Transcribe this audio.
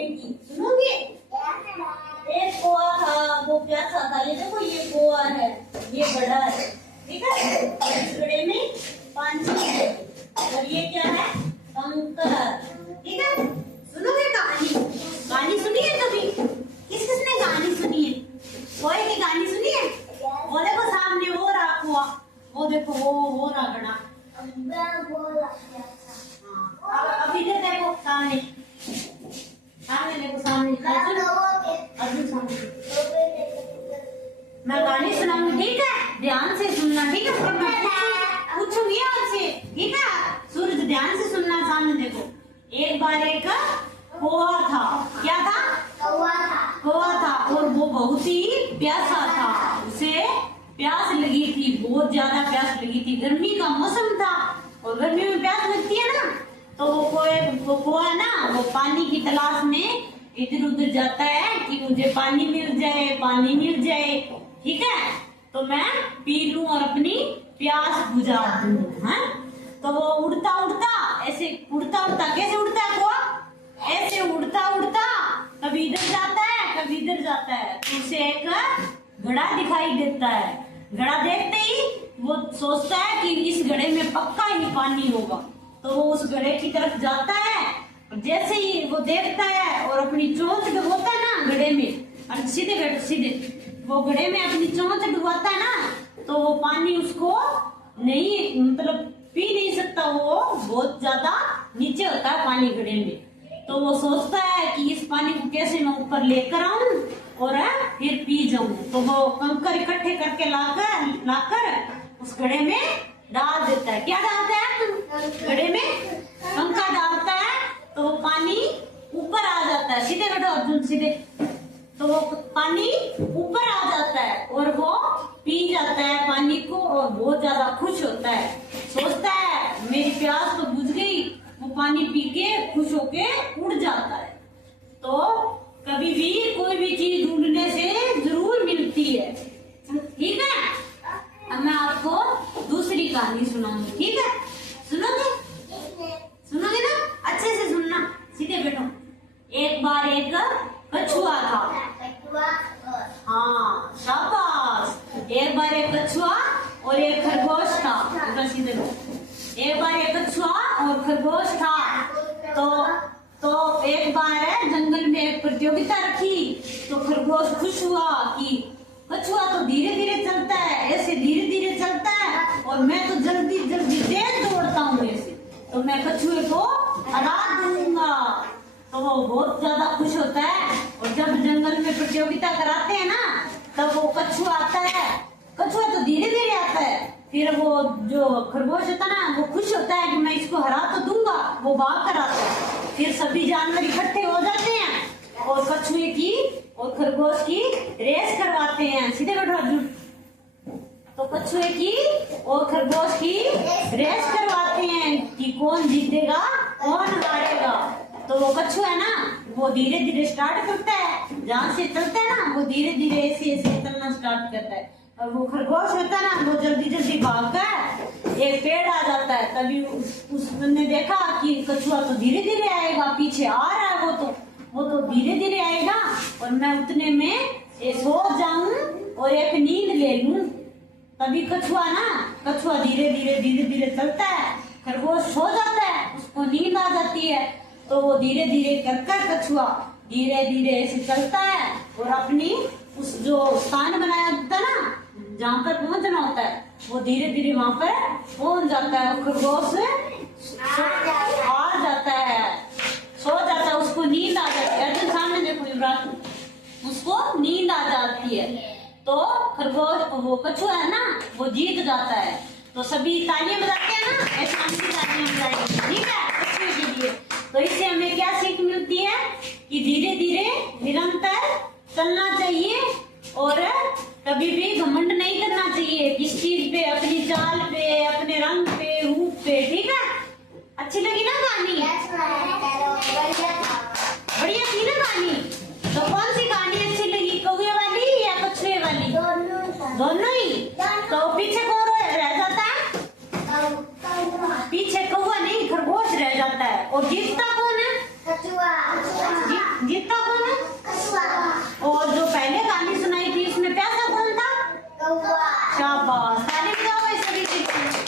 की, सुनोगे? एक कौवा था, वो प्यासा था। ये देखो, ये कौवा है, ये बड़ा है, ठीक है। और इस घड़े में पानी है, और ये क्या है? कंकर, ठीक है। सुनोगे कहानी? कहानी सुनी है कभी? किस किसने कहानी सुनी है? कोई की कहानी सुनी है? वो देखो सामने वो रहा कुआ, वो देखो वो रहा घड़ा। अब इधर देखो सामने, सामने देखो सामने अर्जुन सामने। मैं कहानी सुनाऊंगी, ठीक है? ध्यान से सुनना, ठीक है? पर मैं पूछूंगी आपसे, ठीक है? सूरज ध्यान से सुनना। सामने देखो, एक बार एक कौवा था। क्या था? कौवा था, और वो बहुत ही प्यासा था। उसे प्यास लगी थी, बहुत ज्यादा प्यास लगी थी। गर्मी का मौसम था, और गर्मी में प्यास लगती है ना, तो वो कौवा ना, वो पानी की तलाश में इधर उधर जाता है कि मुझे पानी मिल जाए, पानी मिल जाए, ठीक है? तो मैं पी लूं और अपनी प्यास बुझा दूं। हाँ, तो वो उड़ता उड़ता ऐसे, उड़ता उड़ता कैसे उड़ता है कौवा? ऐसे उड़ता उड़ता कभी इधर जाता है, कभी इधर जाता है। तो उसे एक घड़ा दिखाई देता है। घड़ा देखते ही वो सोचता है कि इस घड़े में पक्का ही पानी होगा। तो वो उस घड़े की तरफ जाता है, और जैसे ही वो देखता है और अपनी चोंच डुबोता है ना घड़े में, और सीधे बैठो सीधे, वो घड़े में अपनी चोंच डुबाता है ना, तो वो पानी उसको नहीं, मतलब पी नहीं सकता। वो बहुत ज्यादा नीचे होता है पानी घड़े में। तो वो सोचता है कि इस पानी को कैसे मैं ऊपर लेकर आऊं और फिर पी जाऊं। तो वो कंकर इकट्ठे करके लाकर उस घड़े में डाल देता है। क्या डालता है? घड़े में कंकर डालता है, तो वो पानी ऊपर आ जाता है। सीधे बैठो अर्जुन, सीधे। तो वो पानी ऊपर आ जाता है, और वो पी जाता है पानी को, और बहुत ज्यादा खुश होता है। सोचता है मेरी प्यास तो बुझ गई। वो पानी पी के खुश होके उड़ जाता है। तो कभी भी कोई भी चीज ढूंढने से जरूर मिलती है, ठीक है? अब मैं आपको दूसरी कहानी सुनाऊंगी, ठीक है? सुनोगे? सुनोगे ना? अच्छे से सुनना, सीधे बैठो। एक बार एक कछुआ था। हाँ, शाबाश। एक बार एक कछुआ और एक खरगोश था। सीधे बैठो। एक बार एक कछुआ और खरगोश था। तो एक बार जंगल में एक प्रतियोगिता रखी। तो खरगोश खुश हुआ कि कछुआ तो धीरे धीरे चलता है, ऐसे धीरे धीरे चलता है, और मैं तो जल्दी जल्दी तेज दौड़ता हूँ ऐसे, तो मैं कछुए को हरा दूंगा। तो वो बहुत ज्यादा खुश होता है। और जब जंगल में प्रतियोगिता कराते हैं ना, तब वो कछुआ आता है। कछुआ तो धीरे धीरे आता है, फिर वो जो खरगोश होता है ना, वो खुश होता है कि मैं इसको हरा तो दूंगा। वो भाग कर आता है। फिर सभी जानवर इकट्ठे हो जाते हैं, और कछुए की और खरगोश की रेस करवाते हैं। सीधे बैठो अर्जुन। तो कछुए की और खरगोश की रेस करवाते हैं कि कौन जीतेगा, कौन हारेगा। तो वो कछुआ है ना, वो धीरे धीरे स्टार्ट करता है, जहाँ से चलता है ना, वो धीरे धीरे ऐसे ऐसे चलना स्टार्ट करता है। और वो खरगोश होता है ना, वो जल्दी जल्दी भागकर एक पेड़ आ जाता है। तभी उसने देखा कि कछुआ तो धीरे धीरे आएगा, पीछे आ रहा है वो तो धीरे धीरे आएगा, और मैं उतने में सो जाऊं और एक नींद ले लूं। तभी कछुआ धीरे धीरे चलता है, खरगोश सो जाता है, उसको नींद आ जाती है। तो वो धीरे धीरे कर कछुआ धीरे धीरे ऐसे चलता है, और अपनी उस जो स्थान बनाया होता है ना, जहाँ पर पहुंचना होता है, वो धीरे धीरे वहां पर पहुंच जाता है। खरगोश हार जाता है, सो जाता है, उसको नींद आ जाती है। तो सामने देखो युवराज, उसको नींद आ जाती है। तो खरगोश, वो कछुआ है ना, वो जीत जाता है। तो सभी तालियां बजाते हैं ना, ऐसे हम भी तालियां बजाएंगे, ठीक है, कछुए के लिए। तो इससे हमें क्या सीख मिलती है कि धीरे धीरे निरंतर चलना चाहिए, और कभी भी घमंड नहीं करना चाहिए किस चीज पे, अपनी चाल पे, अपने रंग पे, रूप पे, ठीक है? अच्छी लगी ना कहानी? बढ़िया थी ना कहानी? तो कौन सी कहानी अच्छी लगी, कौवे वाली या कछुए वाली? दोनों ही। तो पीछे कौन रह जाता है? पीछे कौवा नहीं, खरगोश रह जाता है। और जीतता कौन है? कछुआ। जीतता कौन